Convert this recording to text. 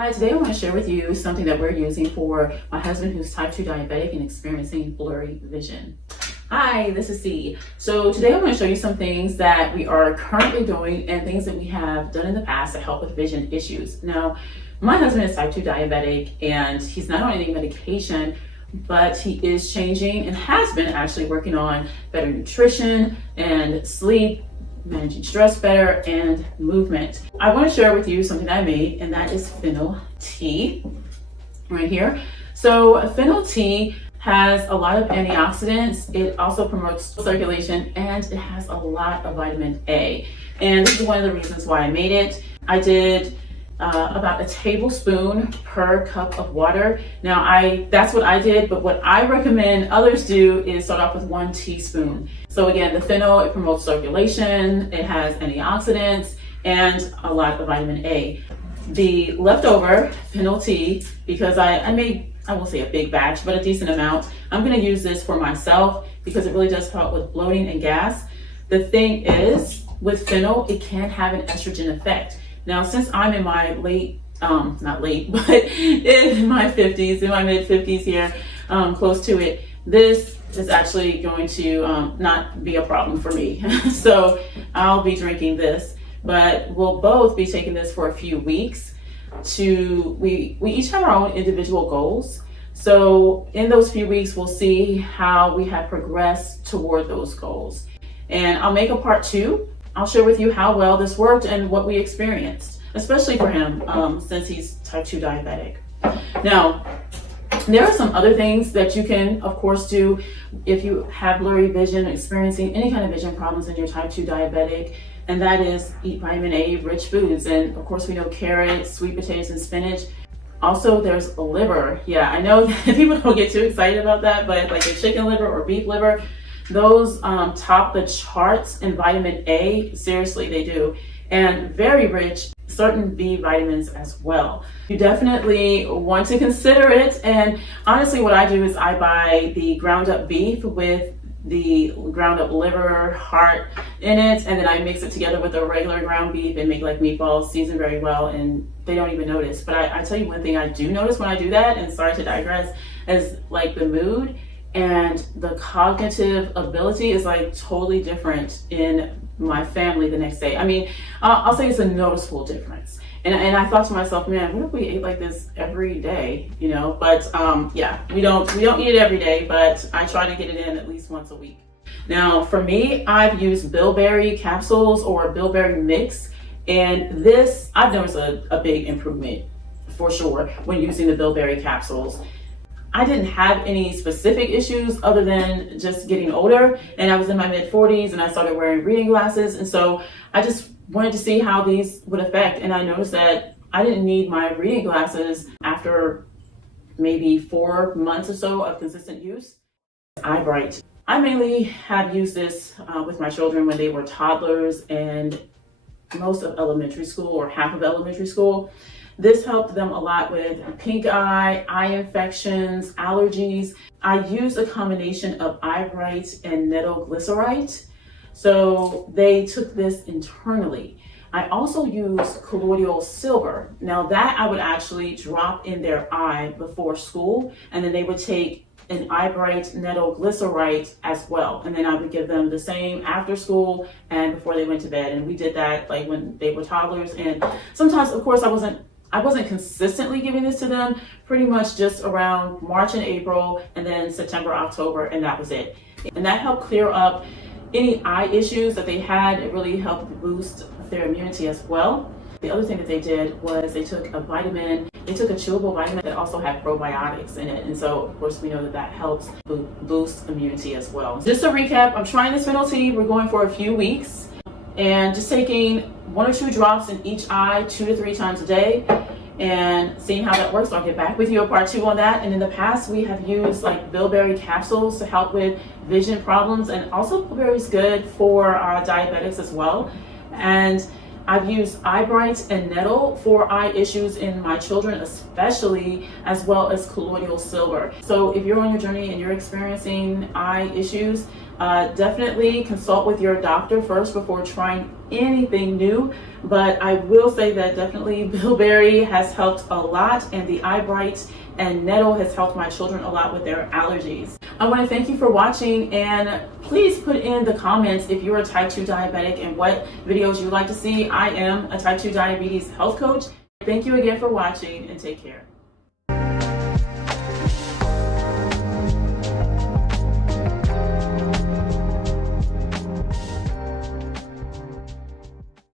Hi, today I want to share with you something that we're using for my husband who's type 2 diabetic and experiencing blurry vision. Hi, this is C. So today I'm going to show you some things that we are currently doing and things that we have done in the past to help with vision issues. Now, my husband is type 2 diabetic and he's not on any medication, but he is changing and has been actually working on better nutrition and sleep, managing stress better, and movement. I want to share with you something that I made, and that is fennel tea right here. So fennel tea has a lot of antioxidants. It also promotes circulation, and it has a lot of vitamin A. And this is one of the reasons why I made it. I did about a tablespoon per cup of water. Now that's what I did, but what I recommend others do is start off with 1 teaspoon. So again, the fennel, it promotes circulation, it has antioxidants, and a lot of vitamin A. The leftover fennel tea, because I made, I won't say a big batch, but a decent amount, I'm gonna use this for myself because it really does help with bloating and gas. The thing is, with fennel, it can have an estrogen effect. Now, since I'm in my not late, but in my 50s, in my mid 50s here, close to it, this is actually going to not be a problem for me. So I'll be drinking this, but we'll both be taking this for a few weeks we each have our own individual goals. So in those few weeks, we'll see how we have progressed toward those goals. And I'll make a part 2. I'll share with you how well this worked and what we experienced, especially for him, since he's type 2 diabetic. Now, there are some other things that you can, of course, do if you have blurry vision, experiencing any kind of vision problems and you're type 2 diabetic, and that is eat vitamin A rich foods. And of course, we know carrots, sweet potatoes, and spinach. Also, there's liver. Yeah, I know that people don't get too excited about that, but like a chicken liver or beef liver, those top the charts in vitamin A. Seriously, they do. And very rich certain B vitamins as well. You definitely want to consider it. And honestly, what I do is I buy the ground up beef with the ground up liver, heart in it, and then I mix it together with a regular ground beef and make like meatballs, season very well, and they don't even notice. But I tell you one thing I do notice when I do that, and sorry to digress, is like the mood and the cognitive ability is like totally different in my family the next day. I mean, I'll say it's a noticeable difference. And I thought to myself, man, what if we ate like this every day, you know? But yeah, we don't eat it every day, but I try to get it in at least once a week. Now, for me, I've used bilberry capsules or bilberry mix, and this, I've noticed a big improvement for sure when using the bilberry capsules. I didn't have any specific issues other than just getting older, and I was in my mid 40s and I started wearing reading glasses, and so I just wanted to see how these would affect, and I noticed that I didn't need my reading glasses after maybe 4 months or so of consistent use. Eye bright. I mainly have used this with my children when they were toddlers and most of elementary school or half of elementary school. This helped them a lot with pink eye infections, allergies. I used a combination of eye bright and nettle glycerite. So they took this internally. I also use colloidal silver. Now that I would actually drop in their eye before school, and then they would take an eye bright nettle glycerite as well. And then I would give them the same after school and before they went to bed. And we did that like when they were toddlers. And sometimes, of course, I wasn't consistently giving this to them, pretty much just around March and April, and then September, October, and that was it. And that helped clear up any eye issues that they had. It really helped boost their immunity as well. The other thing that they did was they took a chewable vitamin that also had probiotics in it. And so, of course, we know that helps boost immunity as well. Just to recap, I'm trying this fennel tea. We're going for a few weeks and just taking 1 or 2 drops in each eye 2 to 3 times a day and seeing how that works. I'll get back with you a part 2 on that. And in the past, we have used like bilberry capsules to help with vision problems, and also bilberry is good for diabetics as well. And I've used eye bright and nettle for eye issues in my children especially, as well as colloidal silver. So if you're on your journey and you're experiencing eye issues, Definitely consult with your doctor first before trying anything new. But I will say that definitely bilberry has helped a lot, and the eye bright and nettle has helped my children a lot with their allergies. I want to thank you for watching, and please put in the comments if you're a type 2 diabetic and what videos you'd like to see. I am a type 2 diabetes health coach. Thank you again for watching, and take care.